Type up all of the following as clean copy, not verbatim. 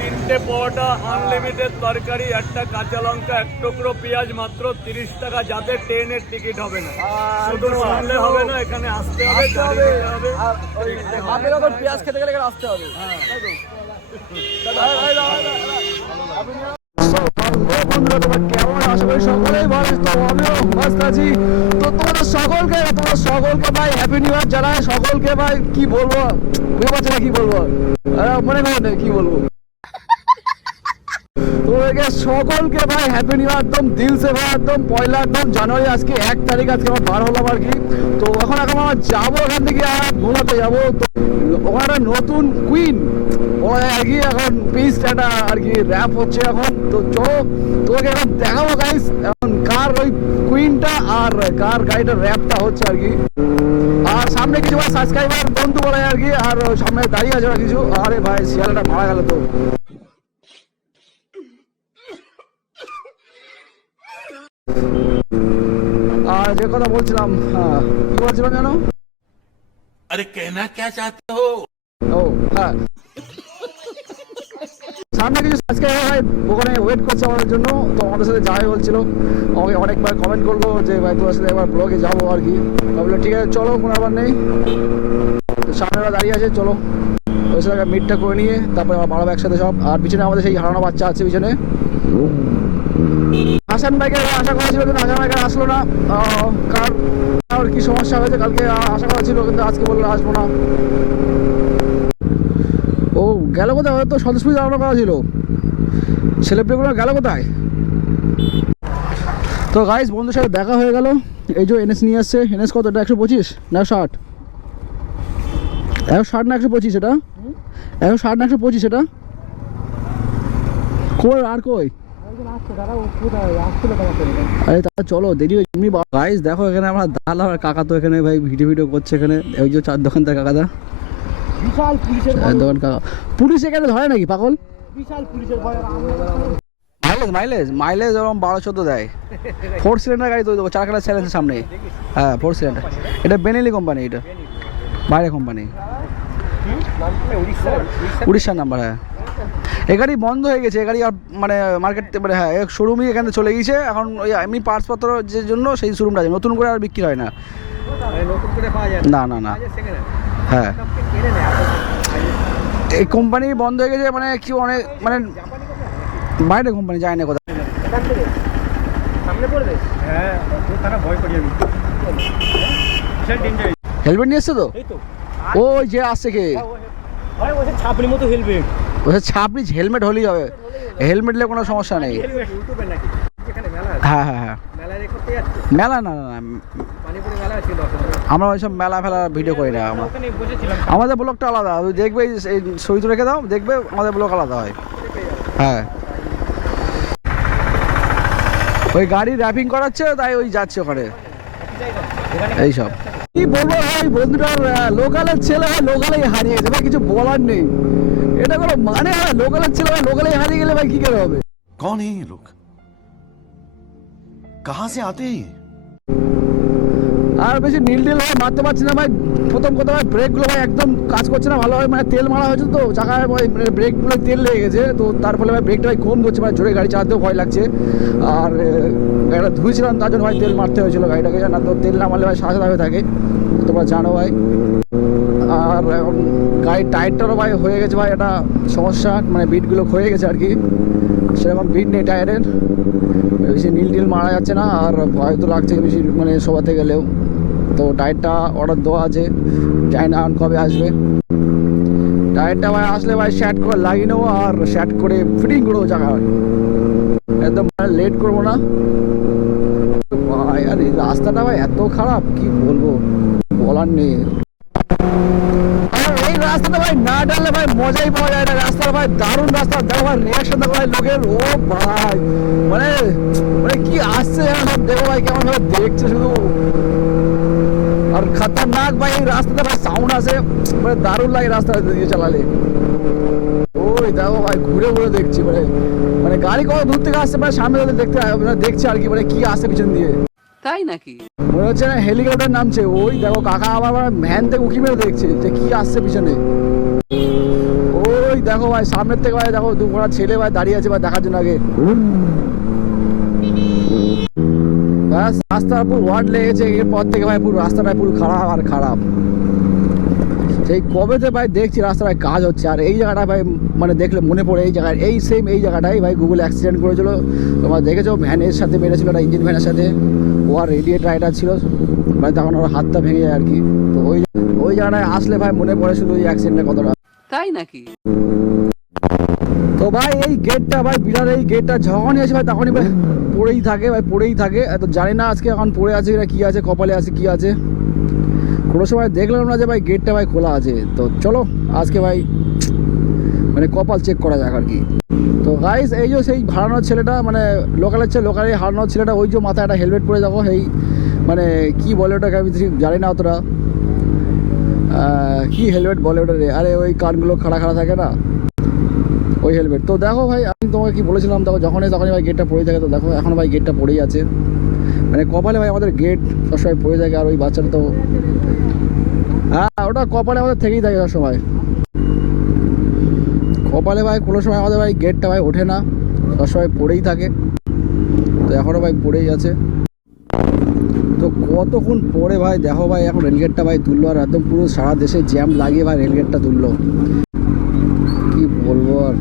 তিনটে পরোটা, আনলিমিটেড তরকারি, একটা কাঁচা লঙ্কা, এক টুকরো পেঁয়াজ, মাত্র 30 টাকা। যাদের ট্রেনের টিকিট হবে না, শুধু শুনলে হবে না, এখানে আসতে হবে। পেঁয়াজ খেতে গেলে আসতে হবে। কেমন আশা করি সকলেই ভালো, তো আমিও মাস্ত আছি। তো তোমাদের সকলকে ভাই হ্যাপি নিউ ইয়ার জানাই সকলকে। ভাই কি বলবো, বুঝতে পারছি না কি বলবো, মনে হয় কি বলবো। তোমাদেরকে সকলকে ভাই হ্যাপি নিউ ইয়ার, একদম দিল সে ভাই, একদম পয়লা একদম জানুয়ারি, আজকে 1 তারিখ, আজকে আমার বার হলাম আর কি। তো এখন আমরা যাবো এখান থেকে, ঘুমাতে যাবো। তো ওখানে নতুন কুইন আর কি এখন পিস্ট একটা আর কি র্যাপ হচ্ছে এখন। তো চলো তোকে এখন দেখাবো গাইস এখন কার ওই কুইনটা আর কার গাড়িটা র্যাপটা হচ্ছে আর কি। আর সামনে কিছু ভাই সাবস্ক্রাইবার বন্ধু বলে আর কি, আর সামনে দাঁড়িয়ে আছে কিছু। আরে ভাই শিয়ালটা মারা গেল তো। আর যে কথা বলছিলাম, কি বলছিলাম জানো? আরে কেনা কে চাহতে হো? ও হ্যাঁ, সামনে কিছু সাবস্ক্রাইবার ভাই ওখানে ওয়েট করছে আমাদের জন্য। তো আমাদের সাথে যাই বলছিল, আমাকে অনেকবার কমেন্ট করলো যে ভাই তোর সাথে একবার ব্লগে যাবো আর কি। ভাবলো ঠিক আছে চলো, কোনো ব্যাপার নেই। তো সামনে ওরা দাঁড়িয়ে আছে, চলো ওই সাথে মিটটা করে নিয়ে তারপরে আবার বাড়াবো একসাথে সব। আর পিছনে আমাদের সেই হারানো বাচ্চা আছে পিছনে। হাসান ভাইকে আশা করা ছিল কিন্তু হাসান ভাইকে আসলো না। কার কি সমস্যা হয়েছে, কালকে আশা করা ছিল কিন্তু আজকে বললো আসবো না। ও গেল কোথায়? হয়তো সদস্য জানানো করা ছিল, ছেলেপেলেগুলো গেল কোথায়? তো গাইস বন্ধুর সাথে দেখা হয়ে গেল। এই যে এনএস নিয়ে আসছে। এনএস কত? এটা 125 না 60? 160 না 125? এটা 160 না 125? এটা কই আর কই? আরে তা চলো, দেরি হয়েছে এমনি। গাইস দেখো এখানে আমরা দাদা আর কাকা তো এখানে ভাই ভিডিও করছে এখানে। ওই যে চার দোকানদার কাকাদা, বিশাল পুলিশের দোকান কাকা। পুলিশ এখানে ধরে নাকি পাগল? বিশাল পুলিশের ভয়। মাইলেজ এরকম 12-14 দেয়। 4 সিলিন্ডার গাড়ি তো, 4 কালার চ্যালেঞ্জের সামনে। হ্যাঁ 4 সিলিন্ডার। এটা বেনেলি কোম্পানি, এটা বাইরে কোম্পানি, উড়িষ্যার নাম্বার। হ্যাঁ এ গাড়ি বন্ধ হয়ে গেছে, এ গাড়ি আর মানে মার্কেট মানে হ্যাঁ শোরুমই এখানে চলে গিয়েছে এখন। ওই এমনি পার্টসপত্র যে জন্য সেই শোরুমটা আছে, নতুন করে আর বিক্রি হয় না। না না না, হ্যাঁ এই কোম্পানি বন্ধ হয়ে গেছে, মানে কি অনেক মানে বাইরে কোম্পানি যায় না কোথায়। হেলমেট নিয়ে এসছে তো? ওই যে আসছে কে ছাপড়ির মতো হেলমেট, ওই ছাপড়ি হেলমেট হলেই হবে, হেলমেট নিলে কোনো সমস্যা নেই। হ্যাঁ হ্যাঁ হ্যাঁ মেলা না না আমরা ওইসব মেলা ফেলা ভিডিও করি না। আমাদের ব্লগটা আলাদা, দেখবে এই ছবি তো রেখে দাও, দেখবে আমাদের ব্লগ আলাদা হয়। হ্যাঁ ওই গাড়ি র্যাপিং করাচ্ছে তাই ওই যাচ্ছে ওখানে এইসব। কি বলবো ভাই, বন্ধুটার লোকালের ছেলে ভাই লোকালেই হারিয়ে গেছে ভাই, কিছু বলার নেই। এটা কোনো মানে হয়? লোকালের ছেলে ভাই লোকালেই হারিয়ে গেলে ভাই কি করে হবে? कौन है ये लोग, कहां से आते हैं? আর বেশি নীল ভাই মারতে পারছি না ভাই। প্রথম কথা ভাই ব্রেকগুলো ভাই একদম কাজ করছে না ভালোভাবে, মানে তেল মারা হয়েছে তো চাকায়, ব্রেকগুলো তেল লেগে গেছে। তো তার ফলে ভাই ব্রেকটা ভাই কম ধরছে, মানে জোরে গাড়ি চালাতেও ভয় লাগছে। আর গাড়িটা ধুয়েছিলাম তার জন্য ভাই তেল মারতে হয়েছিল গাড়িটাকে, না তো তেল না মারলে ভাই সাদা হয়ে থাকে, তোমরা জানো ভাই। আর এখন গাড়ির টায়ারটারও ভাই হয়ে গেছে ভাই একটা সমস্যা, মানে বিটগুলো ক্ষয়ে গেছে আর কি, সেরকম বিট নেই টায়ারের, বেশি নীল মারা যাচ্ছে না। আর ভয় তো লাগছে বেশি মানে শোয়াতে গেলেও। তো টায়ারটা অর্ডার দেওয়া আছে, জানি না কবে আসবে। টায়ারটা ভাই আসলে ভাই শ্যাট করে লাগিয়ে নেবো আর শ্যাট করে ফিটিং করবো চাকা, একদম লেট করবো না ভাই। আর এই রাস্তাটা ভাই এত খারাপ কি বলবো, বলার নেই। এই রাস্তাটা ভাই না ডাললে ভাই মজাই পাওয়া যায় না। রাস্তাটা ভাই দারুণ রাস্তা, দেখো ভাই রিয়াকশন দেখো ভাই লোকের, ও ভাই মানে মানে কি আসছে এখন দেখো ভাই কেমন ভাবে দেখছে শুধু। আর খতরনাক ভাই এই রাস্তাতে ভাই সাউন্ড আছে, মানে দারুণ লাগে রাস্তাটা দিয়ে চালালে। ওই দেখো ভাই ঘুরে ঘুরে দেখছি, মানে মানে গাড়ি কত দূর থেকে আসছে, মানে সামনে দেখতে দেখছি আর কি, মানে কি আসছে পিছন দিয়ে। তাই নাকি? মনে হচ্ছে না হেলিকপ্টার নামছে। ওই দেখো কাকা আবার ভ্যান থেকে উঁকি মেরে দেখছে যে কি আসছে পিছনে। ওই দেখো ভাই সামনের থেকে ভাই দেখো দুপুরা ছেলে ভাই দাঁড়িয়ে আছে ভাই দেখার জন্য আগে। ব্যাস রাস্তার পুরো ওয়ার্ড লেগেছে। এরপর থেকে ভাই পুরো রাস্তাটা পুরো খারাপ আর খারাপ। সেই কবেতে ভাই দেখছি রাস্তায় কাজ হচ্ছে। আর এই জায়গাটা ভাই মানে দেখলে মনে পড়ে এই জায়গায় এই সেম এই জায়গাটাই ভাই গুগল অ্যাক্সিডেন্ট করেছিল। তোমরা দেখেছো ভ্যানের সাথে মেরেছিল একটা ইঞ্জিন ভ্যানের সাথে। ও আর রেডিয়েট রাইডার ছিল মানে তখন ওর হাতটা ভেঙে যায় আর কি। তো ওই জায়গাটায় আসলে ভাই মনে পড়ে শুধু ওই অ্যাক্সিডেন্টের কথাটা। তাই নাকি? তো ভাই এই গেটটা ভাই বিরাট এই গেটটা যখনই আসে ভাই তখনই ভাই পড়েই থাকে ভাই পড়েই থাকে। তো জানি না আজকে এখন পড়ে আছে না কি আছে কপালে আছে কি আছে। কোনো সময় দেখলাম না যে ভাই গেটটা ভাই খোলা আছে। তো চলো আজকে ভাই মানে কপাল চেক করা যাক আর কি। তো গাইস এই যে সেই হারানোর ছেলেটা মানে লোকালে হারানোর ছেলেটা ওই যে মাথায় একটা হেলমেট পরে দেখো এই মানে কি বলে ওটাকে আমি ঠিক জানি না অতটা কি হেলমেট বলে ওটা রে। আরে ওই কানগুলো খাড়া খাড়া থাকে না ওই হেলমেট। তো দেখো ভাই আমি তোমাকে কি বলেছিলাম দেখো তখনই ভাই গেটটা পড়ে থাকে। তো দেখো এখন ভাই গেটটা পড়েই আছে মানে কপালে ভাই আমাদের গেট সবসময় পড়ে থাকে। আর ওই বাচ্চাটা তো হ্যাঁ ওটা কপালে আমাদের থেকেই থাকে সবসময়। কপালে ভাই কোনো সময় আমাদের ভাই গেটটা ভাই ওঠে না সবসময় পড়েই থাকে। তো এখনও ভাই পড়েই আছে। তো কতক্ষণ পরে ভাই দেখো ভাই এখন রেলগেটটা ভাই তুললো। আর একদম পুরো সারা দেশে জ্যাম লাগিয়ে ভাই রেলগেটটা তুললো। কি বলবো আর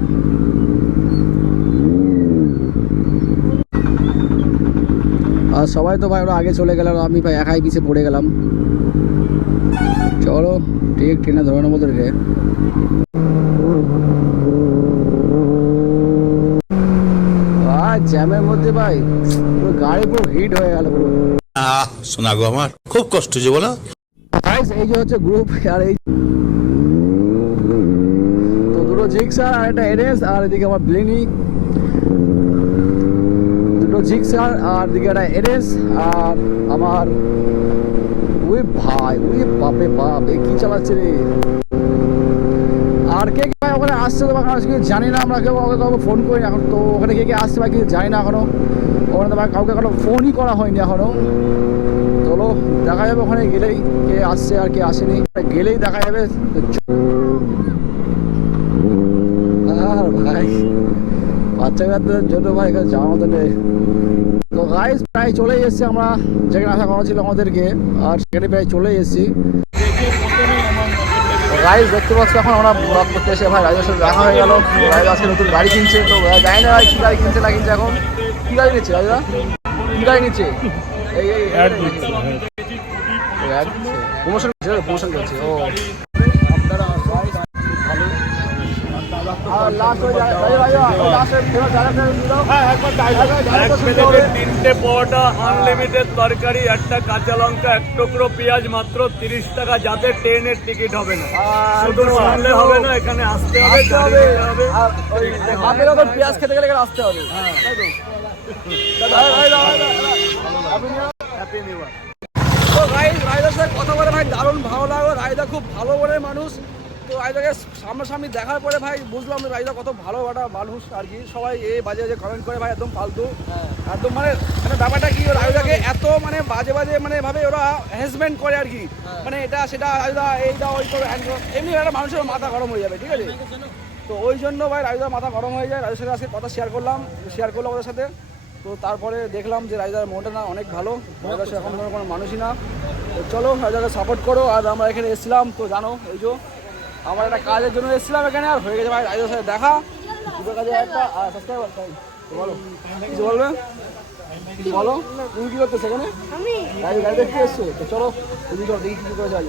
আর সবাই তো ভাই ওরা আগে চলে গেল আমি ভাই একাই পিছিয়ে পড়ে গেলাম। চলো ঠিক ট্রেনে ধরে নেবো তোদেরকে। জ্যামের মধ্যে ভাই পুরো গাড়ি পুরো হিট হয়ে গেল পুরো। শোনা গো আমার খুব কষ্ট যে বলো। এই যে হচ্ছে গ্রুপ আর এই তো দুটো জিক্সার আর একটা এনএস আর এদিকে আমার ব্লেনি। দুটো জিক্সার আর এদিকে একটা এনএস আর আমার ওই ভাই ওই বাপে বাপ এ কি চালাচ্ছে রে। আর কে কে ভাই ওখানে আসছে তো আজকে জানি না। আমরা কেউ কাউকে ফোন করি এখন। তো ওখানে কে কে আসছে ভাই কিছু জানি না এখনো। ওখানে তো ভাই কাউকে এখনো ফোনই করা হয়নি এখনো। চলো দেখা যাবে ওখানে গেলেই কে আসছে আর কে আসেনি গেলেই দেখা যাবে। আর ভাই বাচ্চা কাচ্চাদের জন্য ভাই এখানে যাওয়ার মতো নেই। তো গাইস প্রায় চলেই এসছি আমরা যেখানে আসা করা ছিল আমাদেরকে। আর সেখানে প্রায় চলেই এসছি। রাইজ দেখতে পাচ্ছি এখন আমরা ব্লগ করতে এসে ভাই রাইজের সাথে দেখা হয়ে গেল। রাইজ আজকে নতুন গাড়ি কিনছে। তো জানি না ভাই কী গাড়ি কিনছে না কিনছে এখন। কী গাড়ি নিচ্ছে রাইজা কী গাড়ি নিচ্ছে? প্রমোশন করছে ও আপনারা তিনটে পরোটা আনলিমিটেড তরকারি একটা কাঁচা লঙ্কা এক টুকরো পেঁয়াজ মাত্র 30 টাকা। যাতে ট্রেনের টিকিট হবে না শুধু শুনলে হবে না এখানে আসতে হবে। পেঁয়াজ খেতে গেলে আসতে হবে। তো রায়দার সাথে কথা বলে ভাই দারুণ ভালো লাগলো। রায়দা খুব ভালো মনের মানুষ। তো রায়দাকে সামনাসামনি দেখার পরে ভাই বুঝলাম রায়দা কত ভালো একটা মানুষ আর কি। সবাই বাজে বাজে কমেন্ট করে ভাই একদম ফালতু একদম মানে ব্যাপারটা কি রায়দাকে এত মানে বাজে মানে ভাবে ওরা হ্যারাসমেন্ট করে আর কি। মানে এটা সেটা রায়দা এইটা ওই করে এমনি একটা মানুষের মাথা গরম হয়ে যাবে ঠিক আছে। তো ওই জন্য ভাই রায়দার মাথা গরম হয়ে যায়। রায়দার সাথে আজকে কথা শেয়ার করলাম ওদের সাথে। তো তারপরে দেখলাম যে রাইদার মনটা না অনেক ভালো। রাইদার সে এখন কোনো মানুষই না। তো চলো রাইদাকে সাপোর্ট করো। আর আমরা এখানে এসেছিলাম তো জানো এই যে আমার একটা কাজের জন্য এসেছিলাম এখানে। আর হয়ে গেছে ভাই রাইদার সাথে দেখা দুটো কাজে একটা সাবস্ক্রাইবার চাই। তো বলো কিছু বলবে কিছু বলো। তুমি কী করতেছো এখানে? গাড়ি দেখতে এসছো? তো চলো দেখি কী করে যাই।